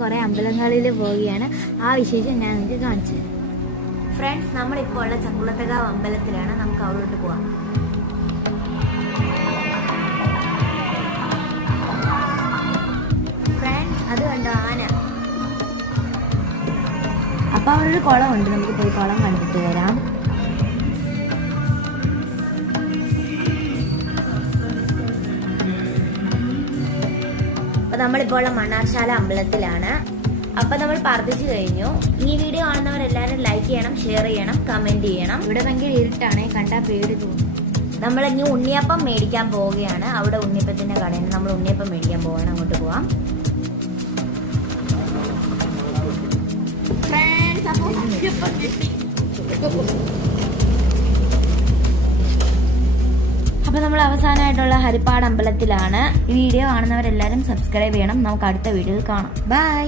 കുറെ അമ്പലങ്ങളിൽ പോവുകയാണ്. ആ വിശേഷം ഞാൻ നിങ്ങൾക്ക് കാണിച്ചു തരാം. ഫ്രണ്ട്സ്, നമ്മളിപ്പോൾ ഉള്ള ചക്കുളത്തകാവ് അമ്പലത്തിലാണ്. നമുക്ക് അവിടോട്ട് പോവാം. ഫ്രണ്ട്സ്, അത് കണ്ടോ ആന. അപ്പൊ അവിടെ ഒരു കുളമുണ്ട്, നമുക്ക് പോയി കുളം കണ്ടിട്ട് വരാം. അപ്പൊ നമ്മളിപ്പോൾ ഉള്ള മണ്ണാർശാല അമ്പലത്തിലാണ്. അപ്പൊ നമ്മൾ പ്രാർത്ഥിച്ചു കഴിഞ്ഞു. ഈ വീഡിയോ കാണുന്നവരെല്ലാവരും ലൈക്ക് ചെയ്യണം, ഷെയർ ചെയ്യണം, കമന്റ് ചെയ്യണം. ഇവിടെ ഭയങ്കര ഇരുട്ടാണ്, കണ്ടാ പേടി തോന്നും. നമ്മൾ ഇനി ഉണ്ണിയപ്പം മേടിക്കാൻ പോവുകയാണ്. അവിടെ ഉണ്ണിയപ്പത്തിന്റെ കടയിൽ നിന്ന് നമ്മൾ ഉണ്ണിയപ്പം മേടിക്കാൻ പോവാണ്. അങ്ങോട്ട് പോവാം. അപ്പൊ നമ്മൾ അവസാനമായിട്ടുള്ള ഹരിപ്പാട് അമ്പലത്തിലാണ്. ഈ വീഡിയോ കാണുന്നവരെല്ലാരും സബ്സ്ക്രൈബ് ചെയ്യണം. നമുക്ക് അടുത്ത വീഡിയോയിൽ കാണാം. ബൈ.